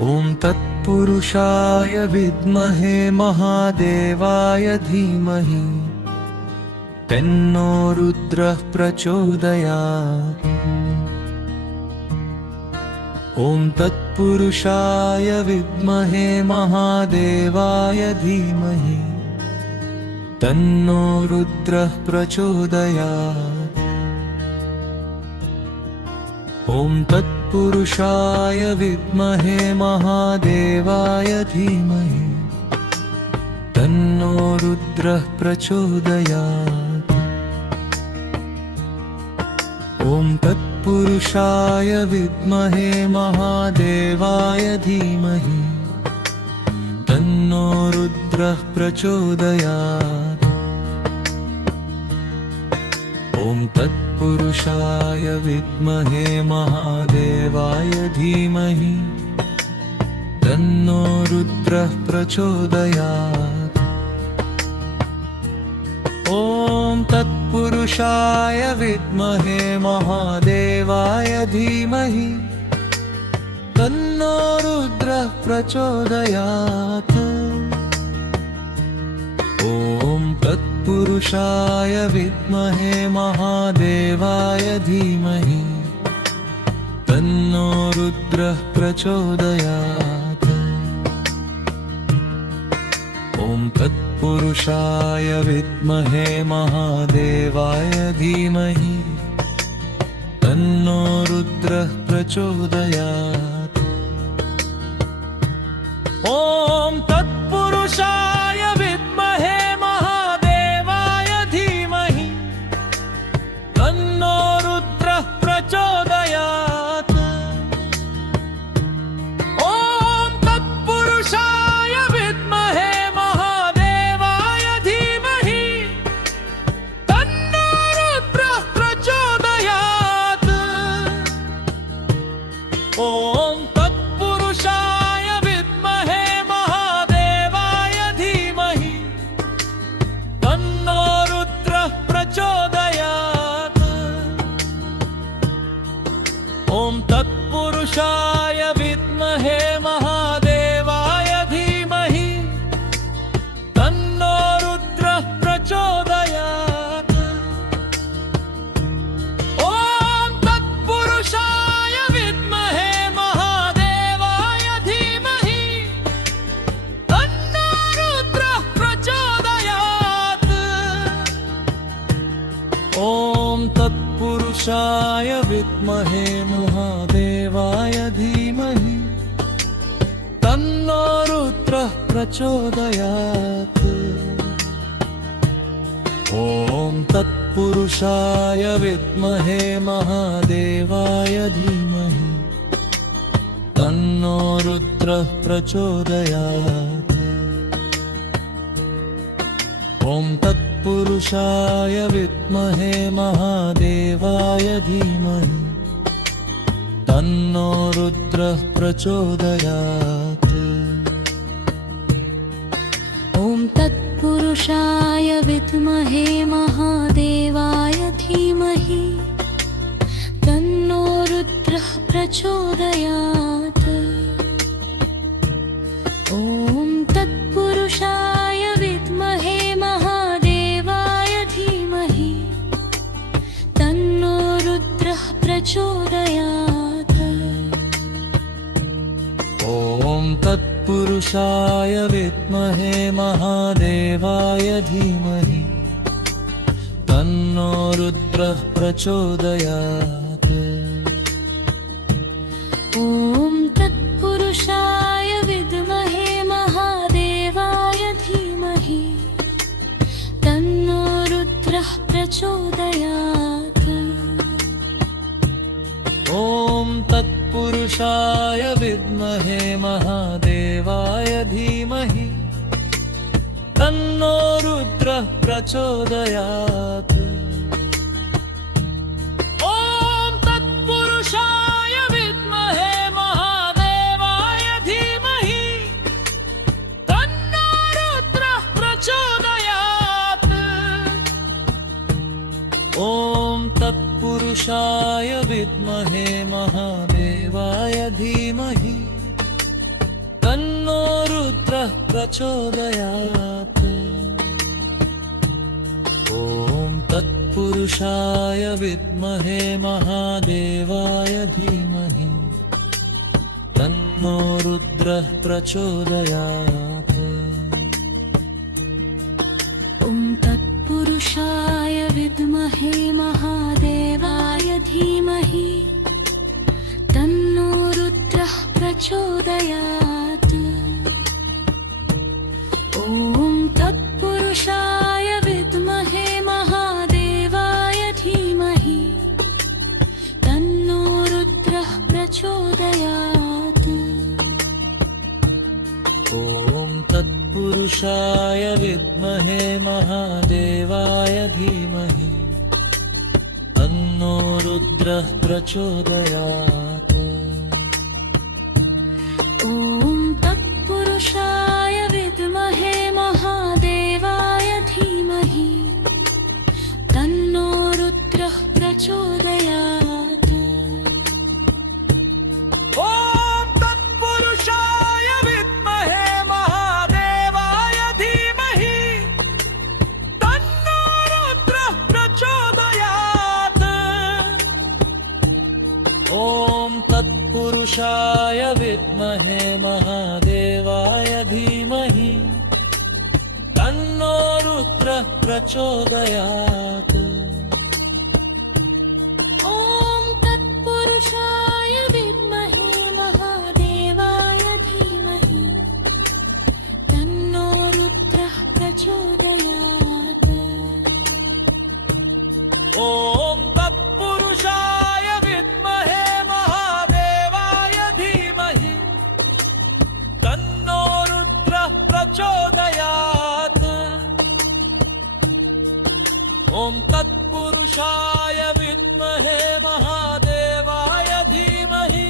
ॐ तत्पुरुषाय विद्महे महादेवाय धीमहि तन्नो रुद्रः प्रचोदयात्। ॐ तत्पुरुषाय विद्महे महादेवाय धीमहि तन्नो रुद्रः प्रचोदयात्। ॐ तत्पुरुषाय विद्महे महादेवाय धीमहि तन्नो रुद्रः प्रचोदयात्। ॐ तत्पुरुषाय विद्महे महादेवाय धीमहि तन्नो रुद्रः प्रचोदयात्। ॐ तत्पुरुषाय विद्महे महादेवाय धीमहि तन्नो रुद्रः प्रचोदयात्। ॐ तत्पुरुषाय विद्महे महादेवाय धीमहि तन्नो रुद्रः प्रचोदयात्। ॐ तत्पुरुषाय विद्महे महादेवाय धीमहि तन्नो रुद्रः प्रचोदयात्। ॐ तत्पुरुषाय विद्महे महादेवाय धीमहि तन्नो रुद्रः प्रचोदयात्। ॐ तत्पुरुषाय विद्महे महादेवाय धीमहि तन्नो रुद्रः प्रचोदयात्। ॐ तत्पुरुषाय विद्महे महादेवाय धीमहि तन्नो रुद्रः प्रचोदयात्। ॐ तत्पुरुषाय विद्महे महादेवाय धीमहि तन्नो रुद्रः प्रचोदयात्। ॐ तत्पुरुषाय विद्महे महादेवाय धीमहि तन्नो रुद्रः प्रचोदयात्। ॐ तत्पुरुषाय विद्महे महादेवाय धीमहि तन्नो रुद्रः प्रचोदयात्। ॐ तत्पुरुषाय विद्महे महादेवाय धीमहि तन्नो रुद्रः प्रचोदयात्। ॐ तत्पुरुषाय विद्महे महादेवाय धीमहि तन्नो रुद्रः प्रचोदयात्। ॐ तत्पुरुषाय विद्महे महादेवाय धीमहि तन्नो रुद्रः प्रचोदयात्। ॐ तत्पुरुषाय विद्महे महादेवाय धीमहि तन्नो रुद्रः प्रचोदयात्। ॐ तत्पुरुषाय विद्महे महादेवाय धीमहि तन्नो रुद्रः प्रचोदयात्। ॐ तत्पुरुषाय विद्महे महादेवाय धीमहि तन्नो रुद्रः प्रचोदयात्। ॐ तत्पुरुषाय विद्महे महादेवाय धीमहि तन्नो रुद्रः प्रचोदयात्। ॐ तत्पुरुषाय विद्महे महादेवाय धीमहि तन्नो रुद्रः प्रचोदयात्। ॐ तत्पुरुषाय विद्महे महादेवाय धीमहि तन्नो रुद्रः प्रचोदयात्। ॐ तत्पुरुषाय विद्महे महादेवाय धीमहि रुद्रः प्रचोदयात् ॐ तत्पुरुषाय विद्महे महादेवाय धीमहि तन्नो रुद्रः प्रचोदयात् ॐ तत्पुरुषाय विद्महे महादेवाय धीमहि तन्नो रुद्रः प्रचोदयात् ॐ तत्पुरुषाय विद्महे महादेवाय धीमहि तन्नो रुद्रः प्रचोदयात् ॐ तत्पुरुषाय विद्महे महादेवाय धीमहि तन्नो रुद्रः प्रचोदयात् ॐ तत्पुरुषाय विद्महे महादेवाय धीमहि तन्नो रुद्रः प्रचोदयात् ॐ तत्पुरुषाय विद्महे महादेवाय धीमहि तन्नो रुद्रः प्रचोदयात् ॐ तत्पुरुषाय विद्महे महादेवाय धीमहि तन्नो रुद्रः प्रचोदयात् ॐ तत्पुरुषाय विद्महे महादेवाय धीमहि तन्नो रुद्रः प्रचोदयात् ॐ तत्पुरुषाय विद्महे महादेवाय धीमहि तन्नो रुद्रः प्रचोदयात् ॐ तत्पुरुषाय विद्महे महादेवाय धीमहि